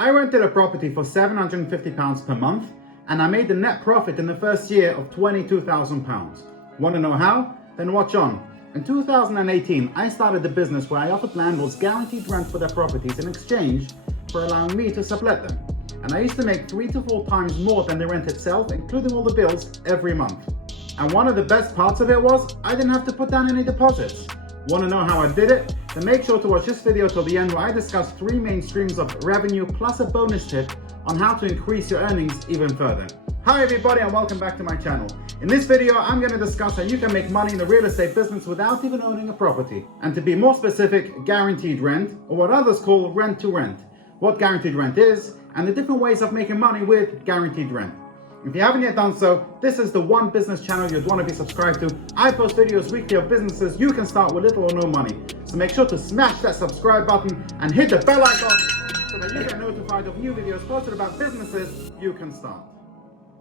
I rented a property for £750 per month and I made a net profit in the first year of £22,000. Want to know how? Then watch on. In 2018, I started a business where I offered landlords guaranteed rent for their properties in exchange for allowing me to sublet them. And I used to make 3 to 4 times more than the rent itself, including all the bills, every month. And one of the best parts of it was I didn't have to put down any deposits. Want to know how I did it? Then make sure to watch this video till the end, where I discuss 3 main streams of revenue plus a bonus tip on how to increase your earnings even further. Hi everybody and welcome back to my channel. In this video, I'm going to discuss how you can make money in the real estate business without even owning a property. And to be more specific, guaranteed rent, or what others call rent to rent. What guaranteed rent is, and the different ways of making money with guaranteed rent. If you haven't yet done so, this is the one business channel you'd want to be subscribed to. I post videos weekly of businesses you can start with little or no money. So make sure to smash that subscribe button and hit the bell icon so that you get notified of new videos posted about businesses you can start.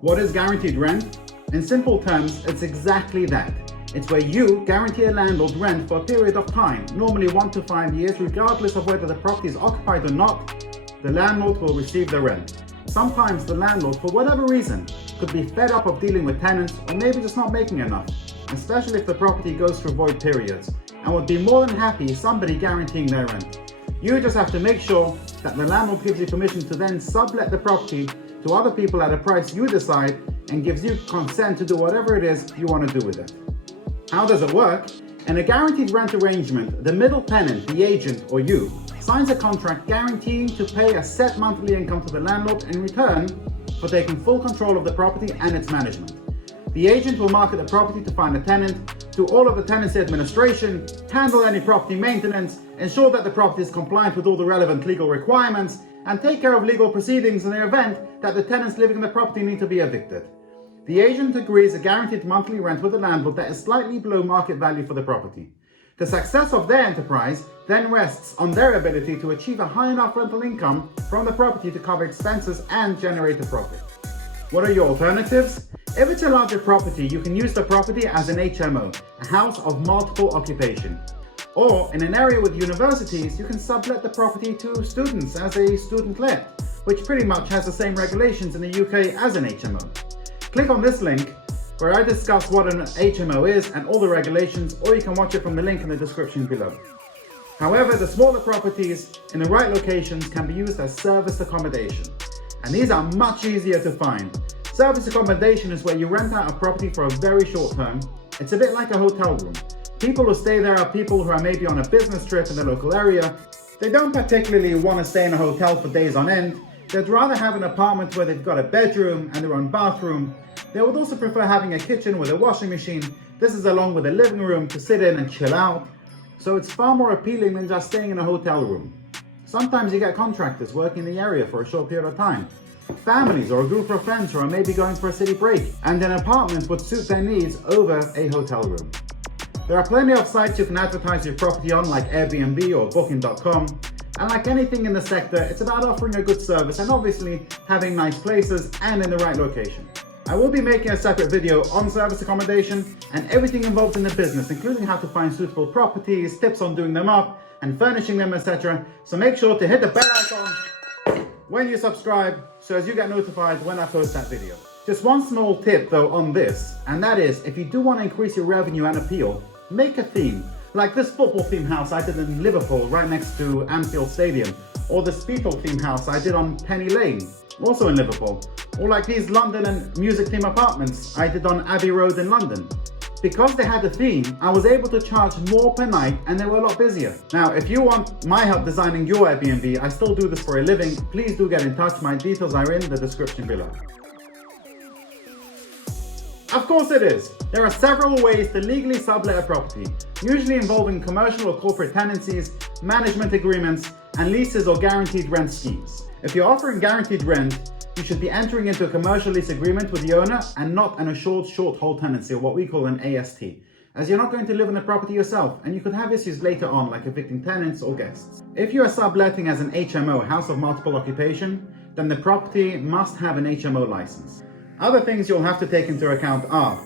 What is guaranteed rent? In simple terms, it's exactly that. It's where you guarantee a landlord rent for a period of time, normally 1 to 5 years, regardless of whether the property is occupied or not. The landlord will receive the rent. Sometimes the landlord, for whatever reason, could be fed up of dealing with tenants or maybe just not making enough, especially if the property goes through void periods, and would be more than happy somebody guaranteeing their rent. You just have to make sure that the landlord gives you permission to then sublet the property to other people at a price you decide and gives you consent to do whatever it is you want to do with it. How does it work? In a guaranteed rent arrangement, the middle tenant, the agent or you, signs a contract guaranteeing to pay a set monthly income to the landlord in return for taking full control of the property and its management. The agent will market the property to find a tenant, do all of the tenancy administration, handle any property maintenance, ensure that the property is compliant with all the relevant legal requirements, and take care of legal proceedings in the event that the tenants living in the property need to be evicted. The agent agrees a guaranteed monthly rent with the landlord that is slightly below market value for the property. The success of their enterprise then rests on their ability to achieve a high enough rental income from the property to cover expenses and generate a profit. What are your alternatives? If it's a larger property, you can use the property as an HMO, a house of multiple occupation. Or in an area with universities, you can sublet the property to students as a student let, which pretty much has the same regulations in the UK as an HMO. Click on this link where I discuss what an HMO is and all the regulations, or you can watch it from the link in the description below. However, the smaller properties in the right locations can be used as serviced accommodation, and these are much easier to find. Serviced accommodation is where you rent out a property for a very short term. It's a bit like a hotel room. People who stay there are people who are maybe on a business trip in the local area. They don't particularly want to stay in a hotel for days on end. They'd rather have an apartment where they've got a bedroom and their own bathroom. They would also prefer having a kitchen with a washing machine. This is along with a living room to sit in and chill out. So it's far more appealing than just staying in a hotel room. Sometimes you get contractors working in the area for a short period of time. Families or a group of friends who are maybe going for a city break, and an apartment would suit their needs over a hotel room. There are plenty of sites you can advertise your property on, like Airbnb or Booking.com. And like anything in the sector, it's about offering a good service and obviously having nice places and in the right location. I will be making a separate video on service accommodation and everything involved in the business, including how to find suitable properties, tips on doing them up and furnishing them, etc. So make sure to hit the bell icon when you subscribe so as you get notified when I post that video. Just one small tip though on this, and that is if you do want to increase your revenue and appeal, make a theme. Like this football theme house I did in Liverpool right next to Anfield Stadium, or this people theme house I did on Penny Lane, also in Liverpool, or like these London and music theme apartments I did on Abbey Road in London. Because they had a theme, I was able to charge more per night and they were a lot busier. Now, if you want my help designing your Airbnb, I still do this for a living, please do get in touch. My details are in the description below. Of course it is. There are several ways to legally sublet a property, usually involving commercial or corporate tenancies, management agreements, and leases or guaranteed rent schemes. If you're offering guaranteed rent, you should be entering into a commercial lease agreement with the owner and not an assured short-hold tenancy, or what we call an AST, as you're not going to live in the property yourself and you could have issues later on, like evicting tenants or guests. If you are subletting as an HMO, house of multiple occupation, then the property must have an HMO license. Other things you'll have to take into account are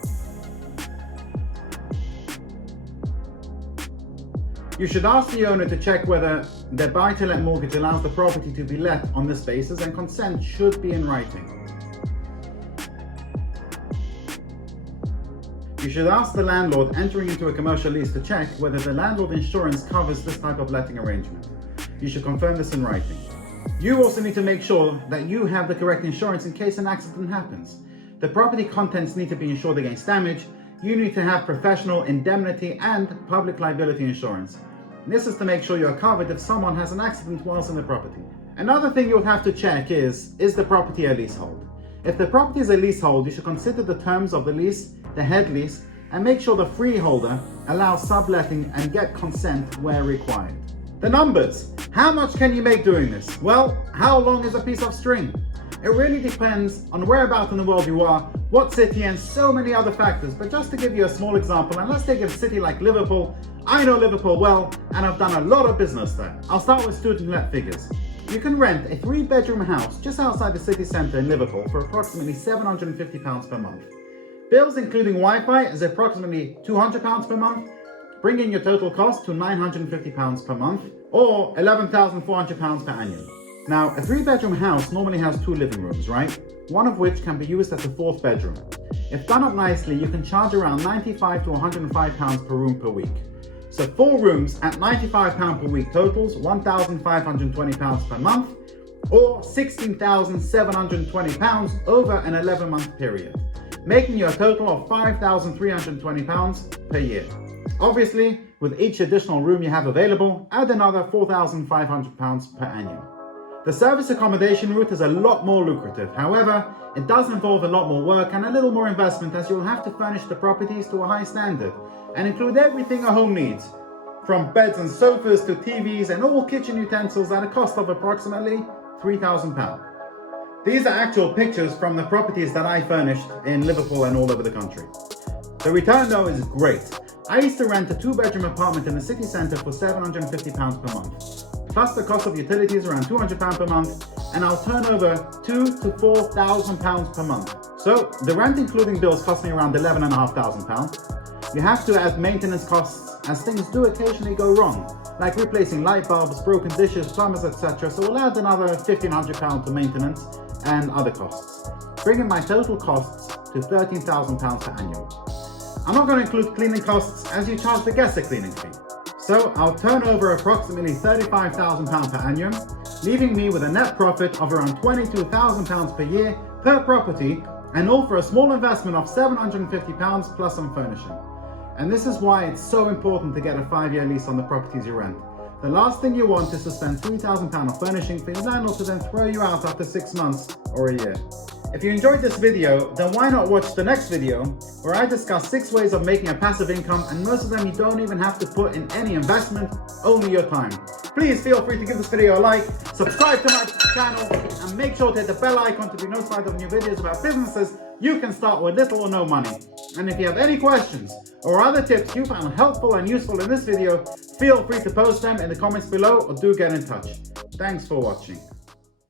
You should ask the owner to check whether their buy-to-let mortgage allows the property to be let on this basis, and consent should be in writing. You should ask the landlord entering into a commercial lease to check whether the landlord insurance covers this type of letting arrangement. You should confirm this in writing. You also need to make sure that you have the correct insurance in case an accident happens. The property contents need to be insured against damage. You need to have professional indemnity and public liability insurance. This is to make sure you're covered if someone has an accident whilst in the property. Another thing you would have to check is the property a leasehold? If the property is a leasehold, you should consider the terms of the lease, the head lease, and make sure the freeholder allows subletting and get consent where required. The numbers. How much can you make doing this? Well, how long is a piece of string? It really depends on whereabouts in the world you are, what city, and so many other factors. But just to give you a small example, and let's take a city like Liverpool. I know Liverpool well, and I've done a lot of business there. I'll start with student let figures. You can rent a 3-bedroom house just outside the city centre in Liverpool for approximately £750 per month. Bills including Wi-Fi is approximately £200 per month, bringing your total cost to £950 per month, or £11,400 per annum. Now, a 3-bedroom house normally has 2 living rooms, right? One of which can be used as a 4th bedroom. If done up nicely, you can charge around £95 to £105 per room per week. So 4 rooms at £95 per week totals £1,520 per month, or £16,720 over an 11-month period, making you a total of £5,320 per year. Obviously, with each additional room you have available, add another £4,500 per annum. The service accommodation route is a lot more lucrative. However, it does involve a lot more work and a little more investment, as you'll have to furnish the properties to a high standard and include everything a home needs, from beds and sofas to TVs and all kitchen utensils at a cost of approximately £3,000. These are actual pictures from the properties that I furnished in Liverpool and all over the country. The return though is great. I used to rent a 2-bedroom apartment in the city centre for £750 per month. Plus the cost of utilities around £200 per month, and I'll turn over £2,000 to £4,000 per month. So the rent including bills cost me around £11,500. You have to add maintenance costs, as things do occasionally go wrong, like replacing light bulbs, broken dishes, plumbers, etc. So we'll add another £1,500 to maintenance and other costs, bringing my total costs to £13,000 per annum. I'm not going to include cleaning costs, as you charge the guest a cleaning fee. So I'll turn over approximately £35,000 per annum, leaving me with a net profit of around £22,000 per year per property, and all for a small investment of £750 plus some furnishing. And this is why it's so important to get a 5-year lease on the properties you rent. The last thing you want is to spend £3,000 on furnishing for your landlord to then throw you out after 6 months or a year. If you enjoyed this video, then why not watch the next video, where I discuss 6 ways of making a passive income, and most of them you don't even have to put in any investment, only your time. Please feel free to give this video a like, subscribe to my channel, and make sure to hit the bell icon to be notified of new videos about businesses you can start with little or no money. And if you have any questions or other tips you found helpful and useful in this video, feel free to post them in the comments below or do get in touch. Thanks for watching.